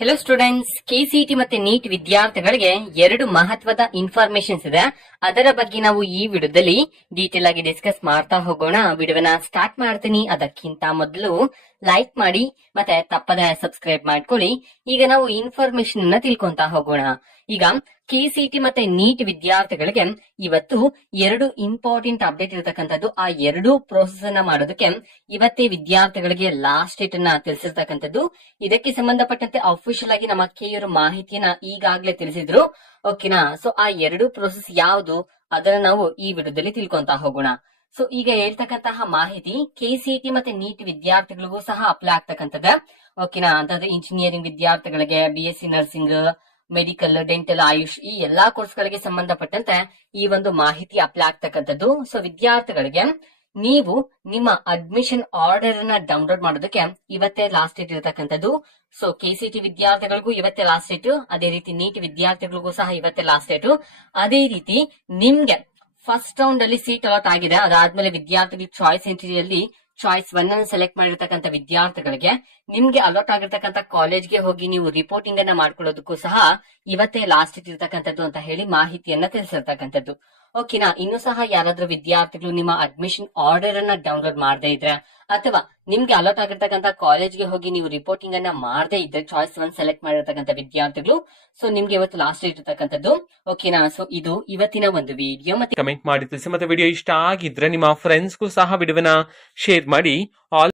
Hello students, KCET ಮತ್ತೆ neat ವಿದ್ಯಾರ್ಥಿಗಳಿಗೆ ಎರಡು ಮಹತ್ವದ ಇನ್ಫಾರ್ಮೇಶನ್ಸ್ ಇದೆ. ಅದರ ಬಗ್ಗೆ ನಾವು ಈ ವಿಡಿಯೋದಲ್ಲಿ ಡೀಟೇಲ್ ಆಗಿ ಡಿಸ್ಕಸ್ ಮಾಡ್ತಾ ಹೋಗೋಣ. ವಿಡಿಯೋನ ಸ್ಟಾರ್ಟ್ ಮಾಡ್ತೀನಿ. ಅದಕ್ಕಿಂತ ಮೊದಲು ಲೈಕ್ ಮಾಡಿ ಮತ್ತೆ ತಪ್ಪದೆ ಸಬ್ಸ್ಕ್ರೈಬ್ ಮಾಡ್ಕೊಳ್ಳಿ. ಈಗ ನಾವು ಇನ್ಫಾರ್ಮೇಶನ್ ಅನ್ನ ತಿಳ್ಕೊಂತಾ ಹೋಗೋಣ. ಈಗ ಕೆಸಿಇಟಿ ಮತ್ತೆ ನೀಟ್ ವಿದ್ಯಾರ್ಥಿಗಳಿಗೆ ಇವತ್ತು ಎರಡು ಇಂಪಾರ್ಟೆಂಟ್ ಅಪ್ಡೇಟ್ ಇರತಕ್ಕಂಥದ್ದು. ಆ ಎರಡು ಪ್ರೋಸೆಸ್ ಅನ್ನ ಮಾಡೋದಕ್ಕೆ ಇವತ್ತೇ ವಿದ್ಯಾರ್ಥಿಗಳಿಗೆ ಲಾಸ್ಟ್ ಡೇಟ್ ಅನ್ನ ತಿಳಿಸಿರ್ತಕ್ಕಂಥದ್ದು. ಇದಕ್ಕೆ ಸಂಬಂಧಪಟ್ಟಂತೆ ಅಫಿಷಿಯಲ್ ಆಗಿ ನಮ್ಮ ಕೆಯವರು ಮಾಹಿತಿಯನ್ನ ಈಗಾಗಲೇ ತಿಳಿಸಿದ್ರು. ಓಕೆನಾ? ಸೊ ಆ ಎರಡು ಪ್ರೋಸೆಸ್ ಯಾವುದು ಅದನ್ನ ನಾವು ಈ ವಿಡಿಯೋದಲ್ಲಿ ತಿಳ್ಕೊಂತಾ ಹೋಗೋಣ. ಸೊ ಈಗ ಹೇಳ್ತಕ್ಕಂತಹ ಮಾಹಿತಿ ಕೆಸಿಇಟಿ ಮತ್ತೆ ನೀಟ್ ವಿದ್ಯಾರ್ಥಿಗಳಿಗೂ ಸಹ ಅಪ್ಲೈ ಆಗ್ತಕ್ಕಂಥದ್ದು. ಓಕೆನಾ? ಅಂತಂದ್ರೆ ಇಂಜಿನಿಯರಿಂಗ್ ವಿದ್ಯಾರ್ಥಿಗಳಿಗೆ, BSc nursing, medical, dental, AYUSH ಈ ಎಲ್ಲಾ ಕೋರ್ಸ್ ಗಳಿಗೆ ಸಂಬಂಧಪಟ್ಟಂತೆ ಈ ಒಂದು ಮಾಹಿತಿ ಅಪ್ಲೈ ಆಗ್ತಕ್ಕಂಥದ್ದು. ಸೊ ವಿದ್ಯಾರ್ಥಿಗಳಿಗೆ ನೀವು ನಿಮ್ಮ ಅಡ್ಮಿಷನ್ ಆರ್ಡರ್ ಅನ್ನ ಡೌನ್ಲೋಡ್ ಮಾಡೋದಕ್ಕೆ ಇವತ್ತೇ ಲಾಸ್ಟ್ ಡೇಟ್ ಇರತಕ್ಕಂಥದ್ದು. ಸೊ ಕೆಸಿಟಿ ವಿದ್ಯಾರ್ಥಿಗಳಿಗೂ ಇವತ್ತೇ ಲಾಸ್ಟ್ ಡೇಟ್, ಅದೇ ರೀತಿ ನೀಟ್ ವಿದ್ಯಾರ್ಥಿಗಳಿಗೂ ಸಹ ಇವತ್ತೇ ಲಾಸ್ಟ್ ಡೇಟ್. ಅದೇ ರೀತಿ ನಿಮ್ಗೆ ಫಸ್ಟ್ ರೌಂಡ್ ಅಲ್ಲಿ ಸೀಟ್ ಅಲಾಟ್ ಆಗಿದೆ. ಅದಾದ್ಮೇಲೆ ವಿದ್ಯಾರ್ಥಿಗಳು ಚಾಯ್ಸ್ ಎಂಟ್ರಿಯಲ್ಲಿ ಚಾಯ್ಸ್ 1 ಅನ್ನು ಸೆಲೆಕ್ಟ್ ಮಾಡಿರ್ತಕ್ಕಂಥ ವಿದ್ಯಾರ್ಥಿಗಳಿಗೆ ನಿಮ್ಗೆ ಅಲಾಟ್ ಆಗಿರ್ತಕ್ಕಂಥ ಕಾಲೇಜ್ಗೆ ಹೋಗಿ ನೀವು ರಿಪೋರ್ಟಿಂಗ್ ಅನ್ನ ಮಾಡ್ಕೊಳ್ಳೋದಕ್ಕೂ ಸಹ ಇವತ್ತೇ ಲಾಸ್ಟ್ ಡೇಟ್ ಇರತಕ್ಕಂಥದ್ದು ಅಂತ ಹೇಳಿ ಮಾಹಿತಿಯನ್ನ ತಿಳಿಸಿರ್ತಕ್ಕಂಥದ್ದು. ಓಕೆನಾ? ಇನ್ನು ಸಹ ಯಾರಾದ್ರೂ ವಿದ್ಯಾರ್ಥಿಗಳು ನಿಮ್ಮ ಅಡ್ಮಿಷನ್ ಆರ್ಡರ್ ಅನ್ನ ಡೌನ್ಲೋಡ್ ಮಾಡದೇ ಇದ್ರೆ ಅಥವಾ ನಿಮ್ಗೆ ಅಲಾಟ್ ಆಗಿರ್ತಕ್ಕಂಥ ಕಾಲೇಜ್ಗೆ ಹೋಗಿ ನೀವು ರಿಪೋರ್ಟಿಂಗ್ ಅನ್ನ ಮಾಡದೇ ಇದ್ರೆ ಚಾಯ್ಸ್ 1 ಸೆಲೆಕ್ಟ್ ಮಾಡಿರ್ತಕ್ಕಂಥ ವಿದ್ಯಾರ್ಥಿಗಳು, ಸೊ ನಿಮ್ಗೆ ಇವತ್ತು ಲಾಸ್ಟ್ ಡೇಟ್ ಇರತಕ್ಕಂಥದ್ದು. ಓಕೆನಾ? ಸೊ ಇದು ಇವತ್ತಿನ ಒಂದು ವಿಡಿಯೋ. ಮತ್ತೆ ಕಮೆಂಟ್ ಮಾಡಿ ತಿಳಿಸಿ. ಮತ್ತೆ ವಿಡಿಯೋ ಇಷ್ಟ ಆಗಿದ್ರೆ ನಿಮ್ಮ ಫ್ರೆಂಡ್ಸ್ಗೂ ಸಹ ವಿಡಿಯೋನ ಶೇರ್ ಮಾಡಿ. ಆಲ್